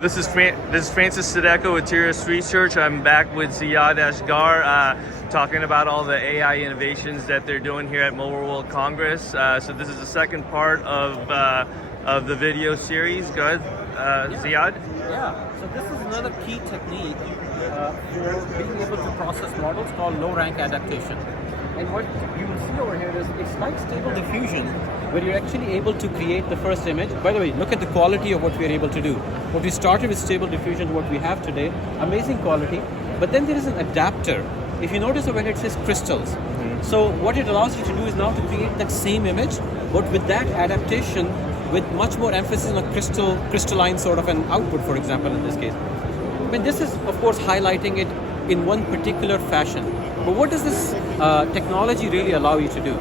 This is Francis Sideco with TIRIAS Research. I'm back with Ziad Asghar talking about all the AI innovations that they're doing here at Mobile World Congress. So this is the second part of the video series. Go ahead, Ziad. Yeah, so this is another key technique for being able to process models called low rank adaptation. And what you will see over here is it's like Stable Diffusion, where you're actually able to create the first image. By the way, look at the quality of what we're able to do. What we started with Stable Diffusion, what we have today, amazing quality. But then there is an adapter. If you notice over here, it says crystals. So what it allows you to do is now to create that same image, but with that adaptation, with much more emphasis on a crystalline sort of an output, for example, in this case. I mean, this is, of course, highlighting it in one particular fashion. But what does this technology really allow you to do?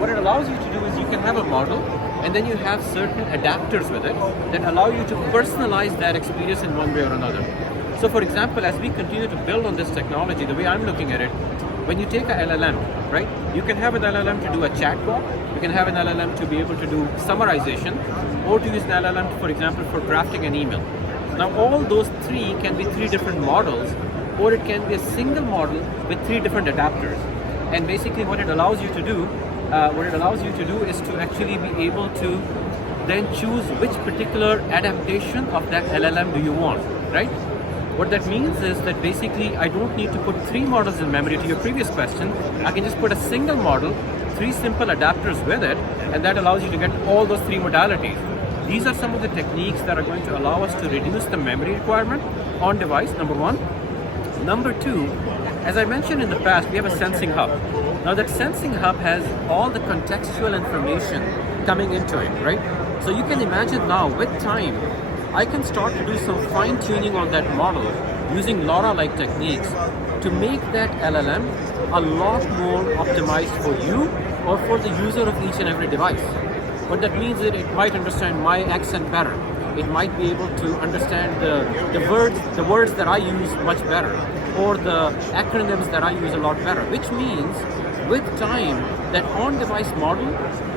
What it allows you to do is you can have a model and then you have certain adapters with it that allow you to personalize that experience in one way or another. So for example, as we continue to build on this technology, the way I'm looking at it, when you take a LLM, right, you can have an LLM to do a chatbot, you can have an LLM to be able to do summarization, or to use an LLM, for example, for drafting an email. Now all those three can be three different models, or it can be a single model with three different adapters. And basically what it allows you to do, is to actually be able to then choose which particular adaptation of that LLM do you want, right? What that means is that basically I don't need to put three models in memory. To your previous question, I can just put a single model, three simple adapters with it, and that allows you to get all those three modalities. These are some of the techniques that are going to allow us to reduce the memory requirement on device, number one. Number two, as I mentioned in the past, we have a sensing hub. Now that sensing hub has all the contextual information coming into it, right? So you can imagine now with time, I can start to do some fine tuning on that model using LoRA-like techniques to make that LLM a lot more optimized for you or for the user of each and every device. What that means is it might understand my accent better. It might be able to understand the words that I use much better, or the acronyms that I use a lot better, which means with time, that on-device model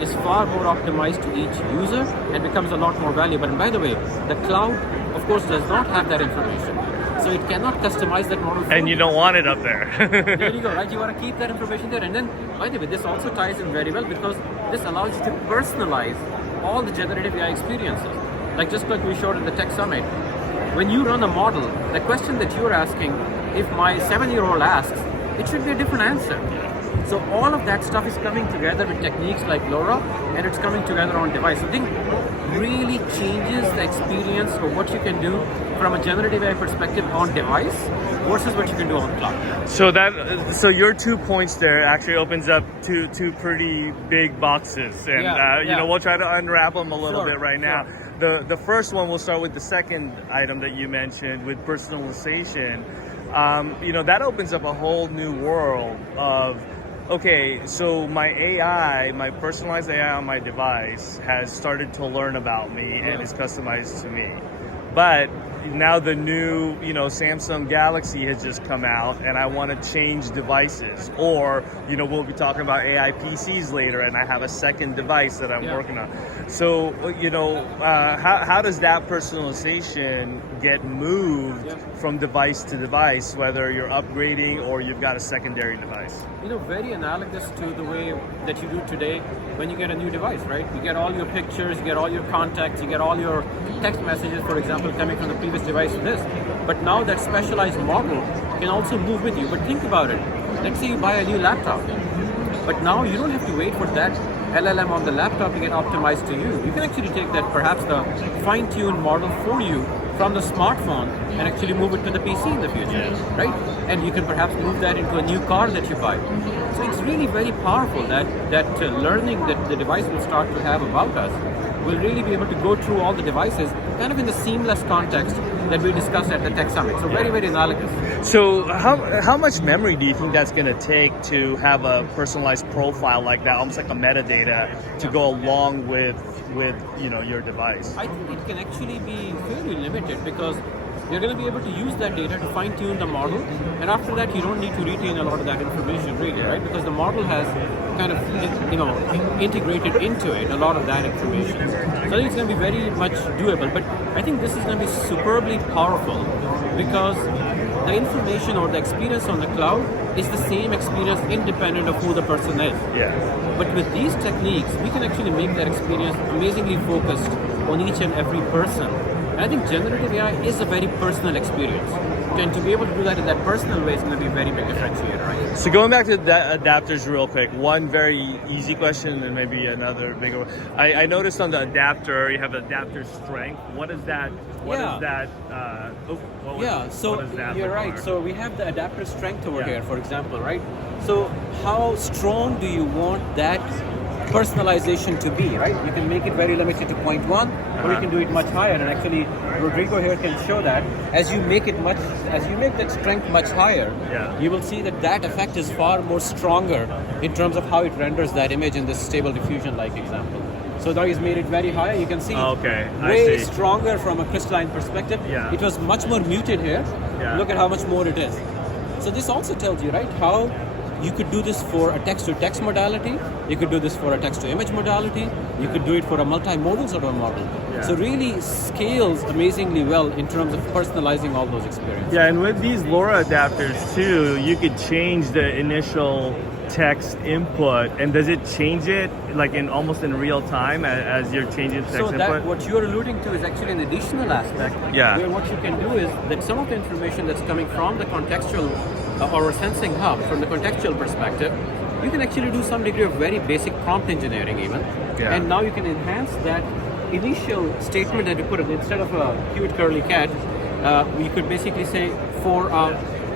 is far more optimized to each user and becomes a lot more valuable. And by the way, the cloud, of course, does not have that information. So it cannot customize that model for And you don't want it up there. There you go, right? You want to keep that information there. And then, by the way, this also ties in very well because this allows you to personalize all the generative AI experiences. Just like we showed at the Tech Summit, when you run a model, the question that you're asking, if my 7-year-old asks, it should be a different answer. So all of that stuff is coming together with techniques like LoRA, and it's coming together on device. I think really changes the experience of what you can do from a generative AI perspective on device versus what you can do on cloud. So your 2 points there actually opens up two pretty big boxes, and you know, we'll try to unwrap them a little bit right now. The first one, we'll start with the second item that you mentioned with personalization. You know, that opens up a whole new world of, okay, so my AI, my personalized AI on my device has started to learn about me and is customized to me. But now the new, you know, Samsung Galaxy has just come out and I want to change devices. Or, you know, we'll be talking about AI PCs later and I have a second device that I'm working on. So, you know, how does that personalization get moved from device to device, whether you're upgrading or you've got a secondary device? You know, very analogous to the way that you do today when you get a new device, right? You get all your pictures, you get all your contacts, you get all your text messages, for example, coming from the previous device to this. But now that specialized model can also move with you. But think about it. Let's say you buy a new laptop, but now you don't have to wait for that LLM on the laptop to get optimized to you. You can actually take that, perhaps the fine-tuned model for you from the smartphone and actually move it to the PC in the future, right? And you can perhaps move that into a new car that you buy. So it's really very powerful that learning that the device will start to have about us will really be able to go through all the devices kind of in the seamless context that we discussed at the Tech Summit. So very, very analogous. So how much memory do you think that's going to take to have a personalized profile like that, almost like a metadata, to go along with you know, your device? I think it can actually be fairly limited because you're going to be able to use that data to fine-tune the model, and after that you don't need to retain a lot of that information really, right? Because the model has kind of, you know, integrated into it a lot of that information. So I think it's going to be very much doable. But I think this is going to be superbly powerful because the information or the experience on the cloud is the same experience independent of who the person is. Yeah. But with these techniques, we can actually make that experience amazingly focused on each and every person. And I think generative AI is a very personal experience. And to be able to do that in that personal way is going to be a very big differentiator, right? So going back to the adapters real quick, one very easy question and maybe another bigger one. I noticed on the adapter, you have the adapter strength. What is that? What is that? So you're right. So we have the adapter strength over here, for example, right? So how strong do you want that personalization to be, right? You can make it very limited to 0.1, or you can do it much higher. And actually, Rodrigo here can show that as you make that strength much higher, you will see that effect is far more stronger in terms of how it renders that image in this Stable Diffusion like example. So now he's made it very high. You can see way stronger from a crystalline perspective. It was much more muted here. Look at how much more it is. So this also tells you, right, how you could do this for a text-to-text modality, you could do this for a text-to-image modality, you could do it for a multimodal sort of model. So really scales amazingly well in terms of personalizing all those experiences. Yeah, and with these LoRA adapters too, you could change the initial text input, and does it change it like almost in real time as you're changing text input? So what you're alluding to is actually an additional aspect where what you can do is that some of the information that's coming from the contextual or sensing hub from the contextual perspective, you can actually do some degree of very basic prompt engineering even. And now you can enhance that initial statement that you put in. Instead of a cute curly cat, you could basically say for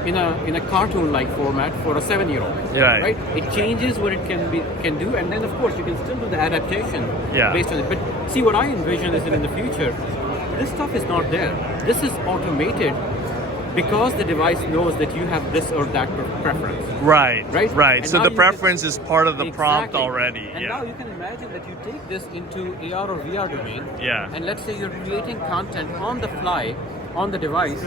in a cartoon-like format for a 7-year-old. Right? It changes what it can do, and then of course you can still do the adaptation based on it. But see, what I envision is that in the future, this stuff is not there. This is automated because the device knows that you have this or that preference. Right. And so the preference is part of the prompt already. And now you can imagine that you take this into AR or VR domain. And let's say you're creating content on the fly on the device.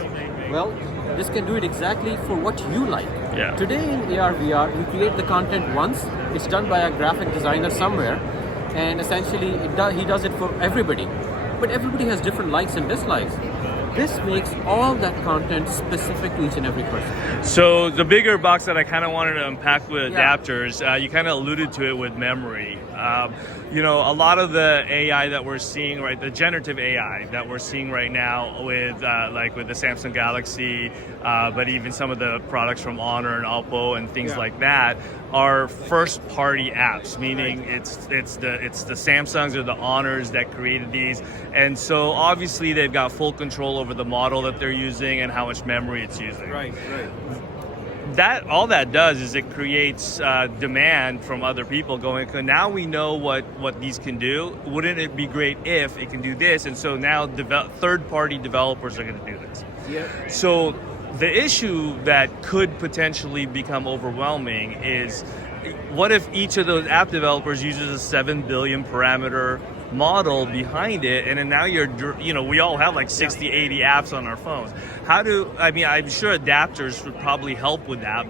Well, this can do it exactly for what you like. Today in AR, VR, you create the content once. It's done by a graphic designer somewhere. And essentially, he does it for everybody. But everybody has different likes and dislikes. This makes all that content specific to each and every person. So the bigger box that I kind of wanted to unpack with adapters, you kind of alluded to it with memory. You know, a lot of the AI that we're seeing, right, the generative AI that we're seeing right now with like with the Samsung Galaxy, but even some of the products from Honor and Oppo and things like that, are first-party apps, meaning it's the Samsungs or the Honors that created these, and so obviously they've got full control over the model that they're using and how much memory it's using. That all that does is it creates demand from other people going, now we know what these can do. Wouldn't it be great if it can do this? And so now third-party developers are going to do this. So the issue that could potentially become overwhelming is, what if each of those app developers uses a 7 billion parameter model behind it, and then now we all have like 60, 80 apps on our phones. I'm sure adapters would probably help with that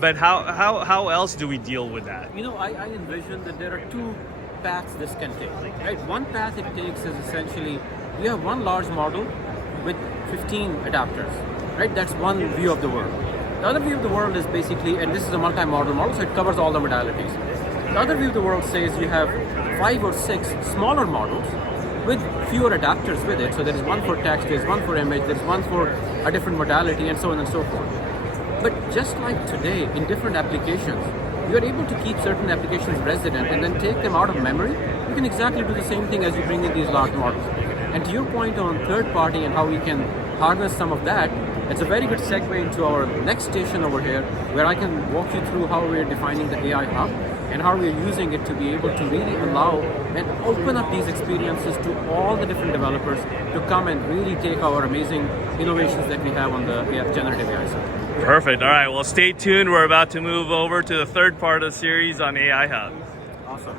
but how else do we deal with that? You know, I envision that there are two paths this can take, right? One path it takes is essentially, you have one large model with 15 adapters, right? That's one view of the world. The other view of the world is basically, and this is a multi-model model, so it covers all the modalities. The other view of the world says you have 5 or 6 smaller models with fewer adapters with it. So there is one for text, there's one for image, there's one for a different modality, and so on and so forth. But just like today, in different applications, you are able to keep certain applications resident and then take them out of memory. You can exactly do the same thing as you bring in these large models. And to your point on third party and how we can harness some of that, it's a very good segue into our next station over here, where I can walk you through how we're defining the AI hub and how we're using it to be able to really allow and open up these experiences to all the different developers to come and really take our amazing innovations that we have on the generative AI side. Perfect. All right, well, stay tuned. We're about to move over to the third part of the series on AI Hub. Awesome.